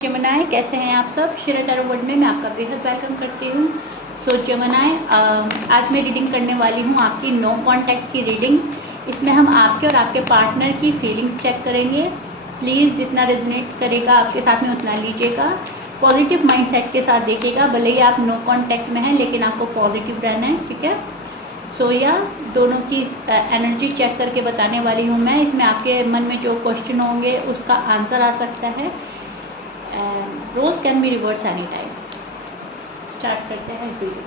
Gemini कैसे हैं आप सब। शिरा टैरो वर्ल्ड में मैं आपका बेहद वेलकम करती हूँ। सो जेमिनी, आज मैं रीडिंग करने वाली हूँ आपकी नो कांटेक्ट की रीडिंग। इसमें हम आपके और आपके पार्टनर की फीलिंग्स चेक करेंगे। प्लीज़ जितना रेजोनेट करेगा आपके साथ में उतना लीजिएगा। पॉजिटिव माइंडसेट के साथ देखिएगा। भले ही आप नो कांटेक्ट में हैं लेकिन आपको पॉजिटिव रहना है, ठीक है। सो या दोनों की एनर्जी चेक करके बताने वाली हूँ मैं। इसमें आपके मन में जो क्वेश्चन होंगे उसका आंसर आ सकता है। रोज can be reverse any time. Start करते हैं रीडिंग।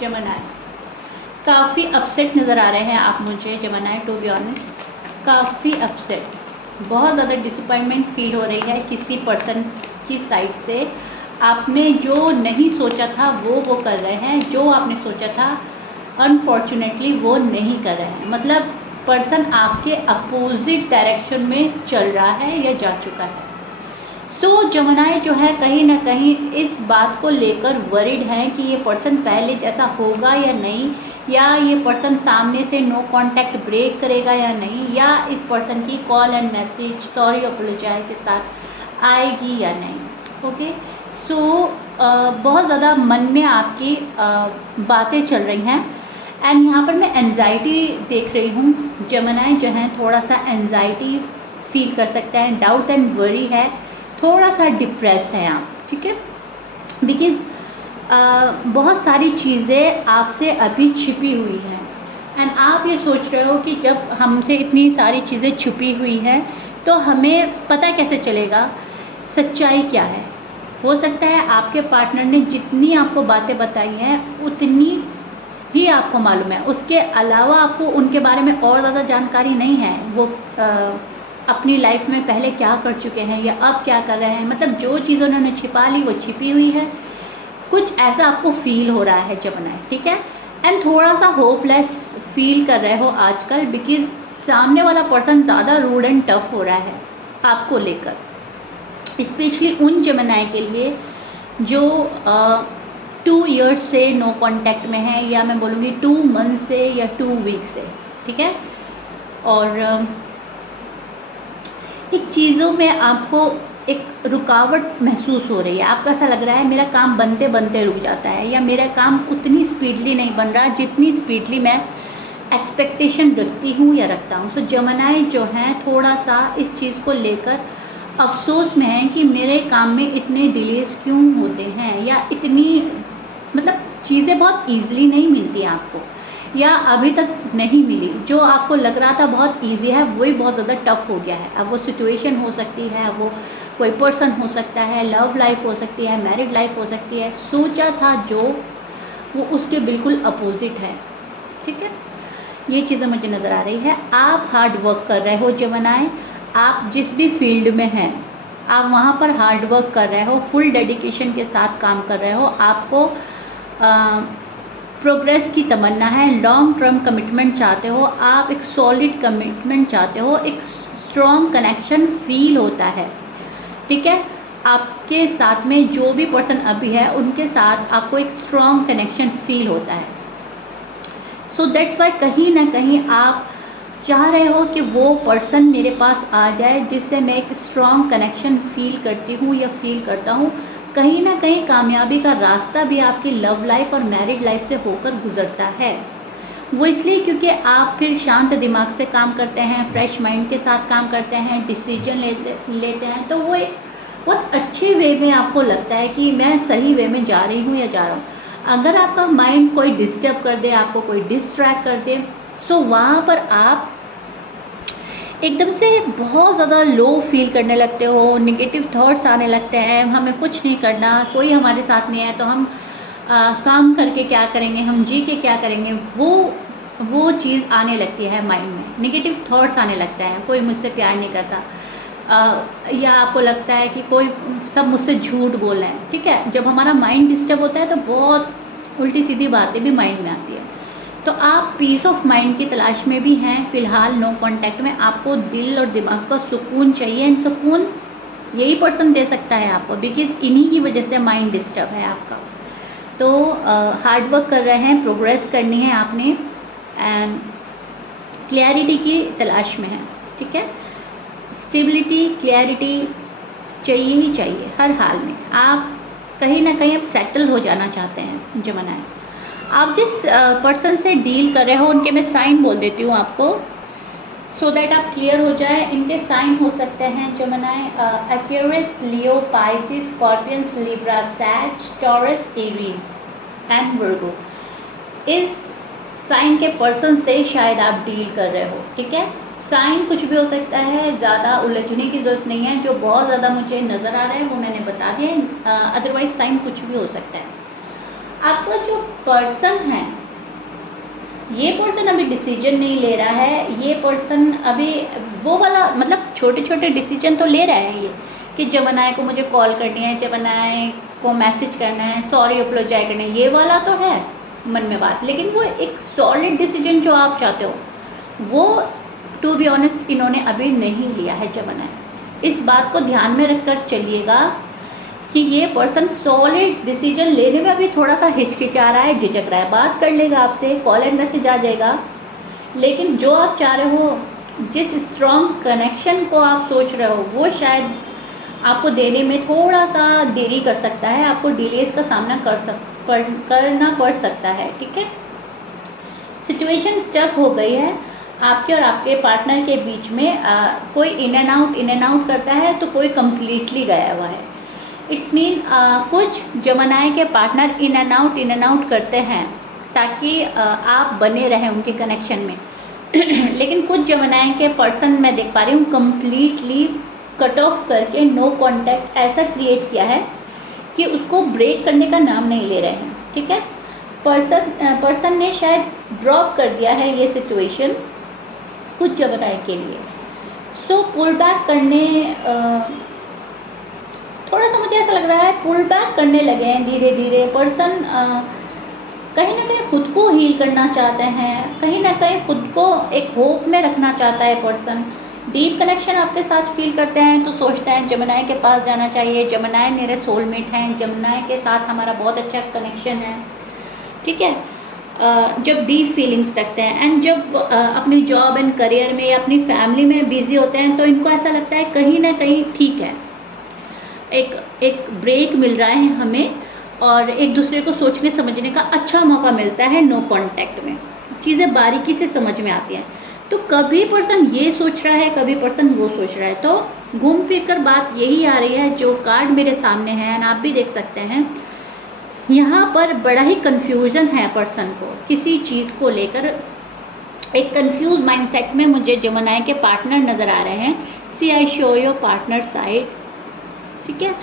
जेमिनी, काफ़ी अपसेट नज़र आ रहे हैं आप मुझे जेमिनी, टू बी ऑनेस्ट। काफ़ी अपसेट, बहुत ज़्यादा डिसअपॉइंटमेंट फील हो रही है किसी पर्सन की साइड से। आपने जो नहीं सोचा था वो कर रहे हैं, जो आपने सोचा था अनफॉर्चुनेटली वो नहीं कर रहे हैं। मतलब पर्सन आपके अपोजिट डायरेक्शन में चल रहा है या जा चुका है। सो जेमिनी जो है कहीं ना कहीं इस बात को लेकर वरीड हैं कि ये पर्सन पहले जैसा होगा या नहीं, या ये पर्सन सामने से नो कांटेक्ट ब्रेक करेगा या नहीं, या इस पर्सन की call and message sorry apologize के साथ आएगी या नहीं। ओके, सो बहुत ज़्यादा मन में आपकी बातें चल रही हैं। एंड यहाँ पर मैं एनजाइटी देख रही हूँ। जेमिनी जो है थोड़ा सा एनजाइटी फील कर सकते हैं, डाउट एंड वरी है, थोड़ा सा डिप्रेस हैं आप, ठीक है। बिकॉज बहुत सारी चीज़ें आपसे अभी छिपी हुई हैं। एंड आप ये सोच रहे हो कि जब हमसे इतनी सारी चीज़ें छुपी हुई हैं तो हमें पता कैसे चलेगा सच्चाई क्या है। हो सकता है आपके पार्टनर ने जितनी आपको बातें बताई हैं उतनी ही आपको मालूम है, उसके अलावा आपको उनके बारे में और ज़्यादा जानकारी नहीं है। वो अपनी लाइफ में पहले क्या कर चुके हैं या अब क्या कर रहे हैं, मतलब जो चीज़ उन्होंने छिपा ली वो छिपी हुई है। कुछ ऐसा आपको फील हो रहा है जेमिनी, ठीक है। एंड थोड़ा सा होपलेस फील कर रहे हो आजकल, बिकॉज सामने वाला पर्सन ज़्यादा रूड एंड टफ हो रहा है आपको लेकर। स्पेशली उन जेमिनी के लिए जो 2 ईयर्स से नो कांटेक्ट में है, या मैं बोलूँगी 2 मंथ से या 2 वीक से, ठीक है। और एक चीज़ों में आपको एक रुकावट महसूस हो रही है। आपको ऐसा लग रहा है मेरा काम बनते बनते रुक जाता है, या मेरा काम उतनी स्पीडली नहीं बन रहा जितनी स्पीडली मैं एक्सपेक्टेशन रखती हूँ या रखता हूँ। तो जेमिनी जो है थोड़ा सा इस चीज़ को लेकर अफसोस में है कि मेरे काम में इतने डिलेज क्यों होते हैं, या इतनी मतलब चीज़ें बहुत ईजिली नहीं मिलती आपको, या अभी तक नहीं मिली। जो आपको लग रहा था बहुत इजी है वही बहुत ज़्यादा टफ हो गया है। अब वो सिचुएशन हो सकती है, वो कोई पर्सन हो सकता है, लव लाइफ हो सकती है, मैरिड लाइफ हो सकती है। सोचा था जो वो उसके बिल्कुल अपोजिट है, ठीक है। ये चीज़ें मुझे नज़र आ रही है। आप हार्ड वर्क कर रहे हो जेमिनी, आप जिस भी फील्ड में हैं आप वहाँ पर हार्ड वर्क कर रहे हो, फुल डेडिकेशन के साथ काम कर रहे हो। आपको प्रोग्रेस की तमन्ना है, लॉन्ग टर्म कमिटमेंट चाहते हो आप, एक सॉलिड कमिटमेंट चाहते हो, एक स्ट्रॉन्ग कनेक्शन फील होता है, ठीक है। आपके साथ में जो भी पर्सन अभी है उनके साथ आपको एक स्ट्रॉन्ग कनेक्शन फील होता है। सो दैट्स वाई कहीं ना कहीं आप चाह रहे हो कि वो पर्सन मेरे पास आ जाए जिससे मैं एक स्ट्रॉन्ग कनेक्शन फील करती हूँ या फील करता हूँ। कहीं ना कहीं कामयाबी का रास्ता भी आपकी लव लाइफ और मैरिड लाइफ से होकर गुजरता है। वो इसलिए क्योंकि आप फिर शांत दिमाग से काम करते हैं, फ्रेश माइंड के साथ काम करते हैं, डिसीजन लेते हैं। तो वो एक बहुत अच्छे वे में आपको लगता है कि मैं सही वे में जा रही हूँ या जा रहा हूँ। अगर आपका माइंड कोई डिस्टर्ब कर दे, आपको कोई डिस्ट्रैक्ट कर दे, सो वहाँ पर आप एकदम से बहुत ज़्यादा लो फील करने लगते हो, नेगेटिव थॉट्स आने लगते हैं। हमें कुछ नहीं करना, कोई हमारे साथ नहीं है तो हम काम करके क्या करेंगे, हम जी के क्या करेंगे, वो चीज़ आने लगती है माइंड में। नेगेटिव थॉट्स आने लगते हैं, कोई मुझसे प्यार नहीं करता, या आपको लगता है कि कोई सब मुझसे झूठ बोल रहे हैं, ठीक है। जब हमारा माइंड डिस्टर्ब होता है तो बहुत उल्टी सीधी बातें भी माइंड में आती है। तो आप पीस ऑफ माइंड की तलाश में भी हैं फिलहाल नो कांटेक्ट में। आपको दिल और दिमाग का सुकून चाहिए, एंड सुकून यही पर्सन दे सकता है आपको, बिकॉज इन्हीं की वजह से माइंड डिस्टर्ब है आपका। तो हार्ड वर्क कर रहे हैं, प्रोग्रेस करनी है आपने, एंड क्लैरिटी की तलाश में है, ठीक है। स्टेबिलिटी, क्लैरिटी चाहिए ही चाहिए हर हाल में। आप कहीं ना कहीं अब सेटल हो जाना चाहते हैं जमनाए। आप जिस पर्सन से डील कर रहे हो उनके मैं साइन बोल देती हूँ आपको, सो दैट आप क्लियर हो जाए। इनके साइन हो सकते हैं जमनाए Aquarius, Leo, Pisces, Scorpions, Libra, Sag, Taurus, Aries and Virgo. इस साइन के पर्सन से शायद आप डील कर रहे हो, ठीक है। साइन कुछ भी हो सकता है, ज़्यादा उलझने की ज़रूरत नहीं है। जो बहुत ज़्यादा मुझे नज़र आ रहा है वो मैंने बता दिया, अदरवाइज साइन कुछ भी हो सकता है। आपका जो पर्सन है, ये पर्सन अभी डिसीजन नहीं ले रहा है। ये पर्सन अभी वो वाला मतलब छोटे छोटे डिसीजन तो ले रहा है ये, कि जमनाए को मुझे कॉल करनी है, जमनाए को मैसेज करना है, सॉरी अपोलोजाइज करना है, ये वाला तो है मन में बात। लेकिन वो एक सॉलिड डिसीजन जो आप चाहते हो वो टू बी ऑनेस्ट इन्होंने अभी नहीं लिया है जमनाए। इस बात को ध्यान में रखकर चलिएगा कि ये पर्सन सॉलिड डिसीजन लेने में अभी थोड़ा सा हिचकिचा रहा है, झिझक रहा है। बात कर लेगा आपसे, कॉल एंड मैसेज आ जाएगा, लेकिन जो आप चाह रहे हो, जिस स्ट्रॉन्ग कनेक्शन को आप सोच रहे हो, वो शायद आपको देने में थोड़ा सा देरी कर सकता है। आपको डिलेस का सामना करना पड़ सकता है, ठीक है। सिचुएशन स्टक हो गई है आपके और आपके पार्टनर के बीच में। कोई इन एंड आउट करता है तो कोई कम्प्लीटली गया हुआ है। इट्स मीन कुछ जमनाए के पार्टनर इन एंड आउट करते हैं ताकि आप बने रहें उनके कनेक्शन में। लेकिन कुछ जमनाए के पर्सन मैं देख पा रही हूँ कम्प्लीटली कट ऑफ करके नो कॉन्टैक्ट ऐसा क्रिएट किया है कि उसको ब्रेक करने का नाम नहीं ले रहे हैं, ठीक है। पर्सन ने शायद ड्रॉप कर दिया है ये सिचुएशन कुछ जमनाए के लिए। सो पुल बैक करने थोड़ा सा मुझे ऐसा लग रहा है पुल बैक करने लगे हैं धीरे धीरे। पर्सन कहीं ना कहीं खुद को हील करना चाहते हैं, कहीं ना कहीं खुद को एक होप में रखना चाहता है पर्सन। डीप कनेक्शन आपके साथ फील करते हैं तो सोचते हैं जमनाए के पास जाना चाहिए, जमनाए मेरे सोलमेट हैं, जमनाए के साथ हमारा बहुत अच्छा कनेक्शन है, ठीक है। जब डीप फीलिंग्स रखते हैं एंड जब अपनी जॉब एंड करियर में या अपनी फैमिली में बिजी होते हैं तो इनको ऐसा लगता है कहीं ना कहीं ठीक है, एक ब्रेक मिल रहा है हमें और एक दूसरे को सोचने समझने का अच्छा मौका मिलता है। नो कांटेक्ट में चीज़ें बारीकी से समझ में आती हैं। तो कभी पर्सन ये सोच रहा है, कभी पर्सन वो सोच रहा है, तो घूम फिर कर बात यही आ रही है। जो कार्ड मेरे सामने है आप भी देख सकते हैं, यहाँ पर बड़ा ही कन्फ्यूज़न है पर्सन को किसी चीज़ को लेकर। एक कंफ्यूज माइंडसेट में मुझे जमनाए के पार्टनर नज़र आ रहे हैं। See I show your partner side, ठीक है।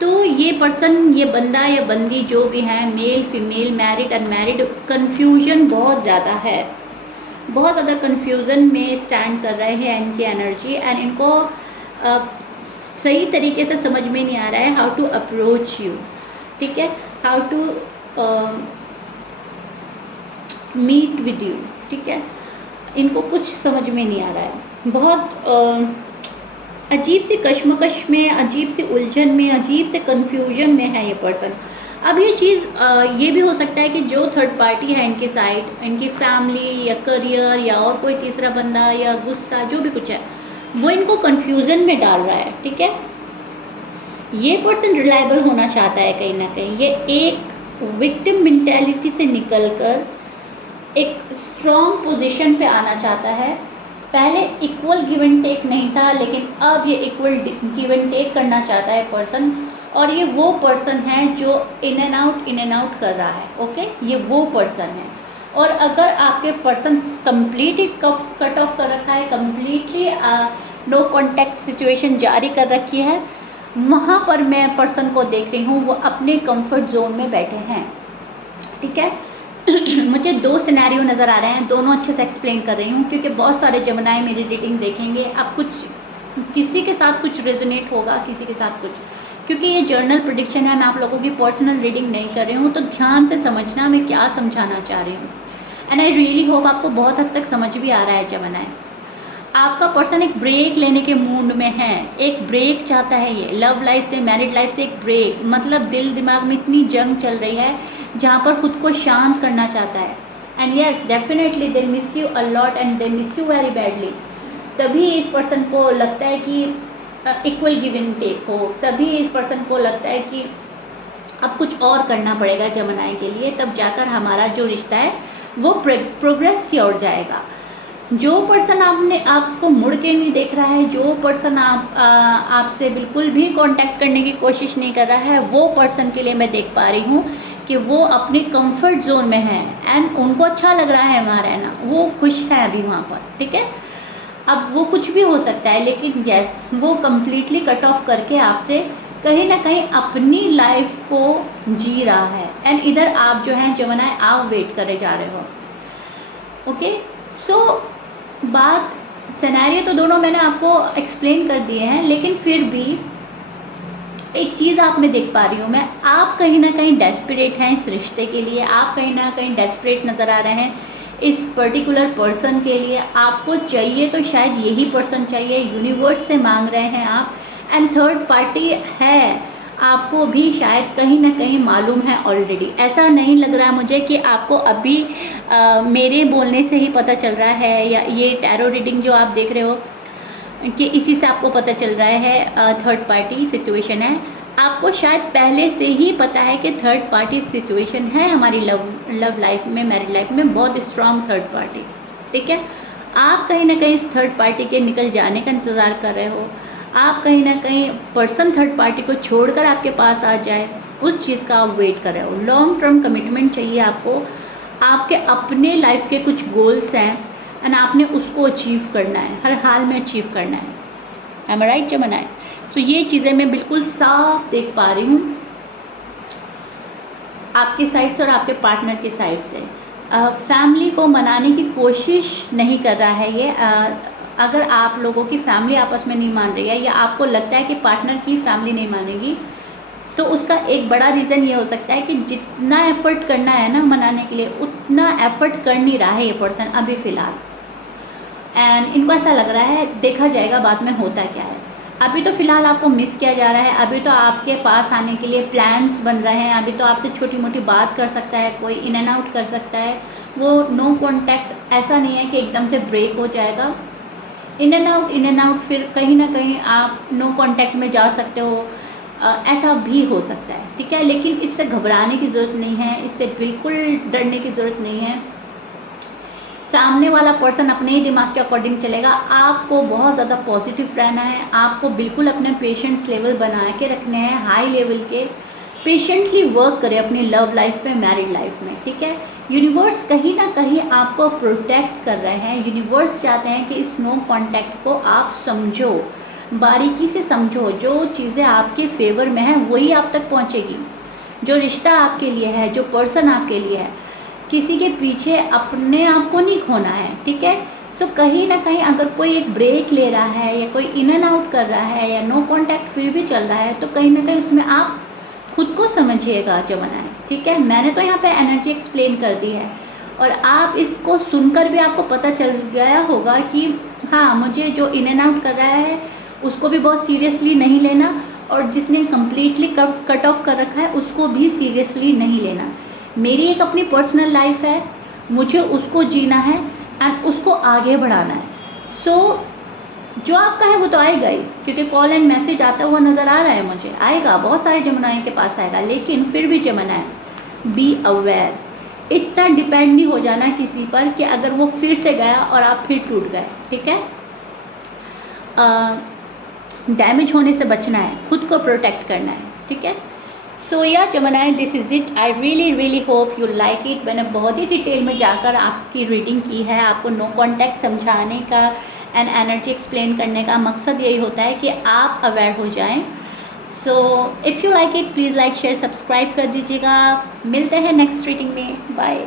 तो ये पर्सन, ये बंदा या बंदी जो भी है, male female, married unmarried, confusion बहुत ज़्यादा है, बहुत ज़्यादा कन्फ्यूज़न में स्टैंड कर रहे हैं इनकी एनर्जी। एंड इनको सही तरीके से समझ में नहीं आ रहा है हाउ टू अप्रोच यू, ठीक है, how to meet with you, ठीक है। इनको कुछ समझ में नहीं आ रहा है। बहुत अजीब सी कश्मकश में, अजीब सी उलझन में, अजीब से कन्फ्यूजन में है ये पर्सन। अब ये चीज़ ये भी हो सकता है कि जो थर्ड पार्टी है इनके साइड, इनकी फैमिली या करियर या और कोई तीसरा बंदा या गुस्सा जो भी कुछ है, वो इनको कन्फ्यूजन में डाल रहा है, ठीक है। ये पर्सन रिलायबल होना चाहता है कहीं ना कहीं। ये एक विक्टिम मेंटालिटी से निकलकर एक स्ट्रॉन्ग पोजीशन पे आना चाहता है। पहले इक्वल गिव एंड टेक नहीं था, लेकिन अब ये इक्वल गिव एंड टेक करना चाहता है पर्सन। और ये वो पर्सन है जो इन एंड आउट कर रहा है, ओके, ये वो पर्सन है। और अगर आपके पर्सन कम्प्लीटली कट ऑफ कर रखा है, कम्प्लीटली नो कॉन्टैक्ट सिचुएशन जारी कर रखी है, वहाँ पर मैं पर्सन को देख रही हूँ वो अपने कंफर्ट जोन में बैठे हैं, ठीक है। मुझे दो सिनेरियो नज़र आ रहे हैं, दोनों अच्छे से एक्सप्लेन कर रही हूँ क्योंकि बहुत सारे जमनाए मेरी रीडिंग देखेंगे। अब कुछ किसी के साथ कुछ रेजोनेट होगा, किसी के साथ कुछ, क्योंकि ये जर्नल प्रेडिक्शन है, मैं आप लोगों की पर्सनल रीडिंग नहीं कर रही हूँ, तो ध्यान से समझना मैं क्या समझाना चाह रही हूँ। एंड आई रियली होप आपको बहुत हद तक समझ भी आ रहा है जमनाए। आपका पर्सन एक ब्रेक लेने के मूड में है, एक ब्रेक चाहता है ये लव लाइफ से, मैरिड लाइफ से एक ब्रेक। मतलब दिल दिमाग में इतनी जंग चल रही है जहाँ पर खुद को शांत करना चाहता है। And yes definitely they miss you a lot and they miss you very badly. तभी इस पर्सन को लगता है कि इक्वल गिव एंड टेक हो, तभी इस पर्सन को लगता है कि अब कुछ और करना पड़ेगा जमनाई के लिए, तब जाकर हमारा जो रिश्ता है वो प्रोग्रेस की ओर जाएगा। जो पर्सन आपको मुड़ के नहीं देख रहा है, जो पर्सन आपसे बिल्कुल भी कांटेक्ट करने की कोशिश नहीं कर रहा है, वो पर्सन के लिए मैं देख पा रही हूँ कि वो अपने कंफर्ट जोन में है एंड उनको अच्छा लग रहा है वहाँ रहना, वो खुश है अभी वहाँ पर, ठीक है। अब वो कुछ भी हो सकता है, लेकिन यस वो कम्प्लीटली कट ऑफ करके आपसे कहीं ना कहीं अपनी लाइफ को जी रहा है एंड इधर आप जो है जमनाई आप वेट करे जा रहे हो। ओके, सो बात सिनेरियो तो दोनों मैंने आपको एक्सप्लेन कर दिए हैं, लेकिन फिर भी एक चीज़ आप में देख पा रही हूँ मैं, आप कहीं ना कहीं डेस्परेट हैं इस रिश्ते के लिए, आप कहीं ना कहीं डेस्परेट नज़र आ रहे हैं इस पर्टिकुलर पर्सन के लिए। आपको चाहिए तो शायद यही पर्सन चाहिए, यूनिवर्स से मांग रहे हैं आप, एंड थर्ड पार्टी है आपको भी शायद कहीं ना कहीं मालूम है ऑलरेडी। ऐसा नहीं लग रहा मुझे कि आपको अभी मेरे बोलने से ही पता चल रहा है या ये टैरो रीडिंग जो आप देख रहे हो कि इसी से आपको पता चल रहा है थर्ड पार्टी सिचुएशन है। आपको शायद पहले से ही पता है कि थर्ड पार्टी सिचुएशन है हमारी लव लाइफ में, मैरिड लाइफ में बहुत स्ट्रॉन्ग थर्ड पार्टी, ठीक है। आप कहीं ना कहीं इस थर्ड पार्टी के निकल जाने का इंतज़ार कर रहे हो, आप कहीं ना कहीं पर्सन थर्ड पार्टी को छोड़कर आपके पास आ जाए उस चीज़ का आप वेट कर रहे हो। लॉन्ग टर्म कमिटमेंट चाहिए आपको, आपके अपने लाइफ के कुछ गोल्स हैं एंड आपने उसको अचीव करना है, हर हाल में अचीव करना है। एम आई राइट जमनाई? तो ये चीज़ें मैं बिल्कुल साफ देख पा रही हूँ आपके साइड से और आपके पार्टनर के साइड से। फैमिली को मनाने की कोशिश नहीं कर रहा है ये। अगर आप लोगों की फैमिली आपस में नहीं मान रही है या आपको लगता है कि पार्टनर की फैमिली नहीं मानेगी, तो उसका एक बड़ा रीज़न ये हो सकता है कि जितना एफर्ट करना है ना मनाने के लिए, उतना एफर्ट कर नहीं रहा है ये पर्सन अभी फ़िलहाल। एंड इनको ऐसा लग रहा है देखा जाएगा बाद में होता क्या है। अभी तो फ़िलहाल आपको मिस किया जा रहा है, अभी तो आपके पास आने के लिए प्लान्स बन रहे हैं, अभी तो आपसे छोटी मोटी बात कर सकता है, कोई इन एंड आउट कर सकता है। वो नो कॉन्टैक्ट ऐसा नहीं है कि एकदम से ब्रेक हो जाएगा, इन एंड आउट, फिर कहीं ना कहीं आप नो कॉन्टैक्ट में जा सकते हो, ऐसा भी हो सकता है, ठीक है। लेकिन इससे घबराने की ज़रूरत नहीं है, इससे बिल्कुल डरने की ज़रूरत नहीं है। सामने वाला पर्सन अपने ही दिमाग के अकॉर्डिंग चलेगा। आपको बहुत ज़्यादा पॉजिटिव रहना है, आपको बिल्कुल अपने पेशेंस लेवल बना के रखने हैं, हाई लेवल के। पेशेंटली वर्क करें अपनी लव लाइफ में, मैरिड लाइफ में, ठीक है। यूनिवर्स कहीं ना कहीं आपको प्रोटेक्ट कर रहे हैं। यूनिवर्स चाहते हैं कि इस नो कॉन्टैक्ट को आप समझो, बारीकी से समझो। जो चीज़ें आपके फेवर में है वही आप तक पहुंचेगी। जो रिश्ता आपके लिए है, जो पर्सन आपके लिए है, किसी के पीछे अपने आप को नहीं खोना है, ठीक है। सो कहीं ना कहीं अगर कोई एक ब्रेक ले रहा है या कोई इन एंड आउट कर रहा है या नो कॉन्टैक्ट फिर भी चल रहा है, तो कहीं ना कहीं उसमें आप खुद को समझिएगा जमनाई, ठीक है। मैंने तो यहाँ पे एनर्जी एक्सप्लेन कर दी है और आप इसको सुनकर भी आपको पता चल गया होगा कि हाँ, मुझे जो इन एंड आउट कर रहा है उसको भी बहुत सीरियसली नहीं लेना, और जिसने कम्प्लीटली कट ऑफ कर रखा है उसको भी सीरियसली नहीं लेना। मेरी एक अपनी पर्सनल लाइफ है, मुझे उसको जीना है एंड उसको आगे बढ़ाना है। सो जो आपका है वो तो आएगा ही, क्योंकि कॉल एंड मैसेज आता हुआ नज़र आ रहा है मुझे, आएगा, बहुत सारे जमुनाई के पास आएगा। लेकिन फिर भी जमुनाई बी अवेयर, इतना डिपेंड नहीं हो जाना किसी पर कि अगर वो फिर से गया और आप फिर टूट गए, ठीक है। डैमेज होने से बचना है, खुद को प्रोटेक्ट करना है, ठीक है। सो या जमुनाई, this is it. I really hope you like it. मैंने बहुत ही डिटेल में जाकर आपकी रीडिंग की है। आपको नो कॉन्टैक्ट समझाने का एंड एनर्जी एक्सप्लेन करने का मकसद यही होता है कि आप अवेयर हो जाएं। So if you like it, please like share subscribe कर दीजिएगा। मिलते हैं नेक्स्ट रीडिंग में, बाय।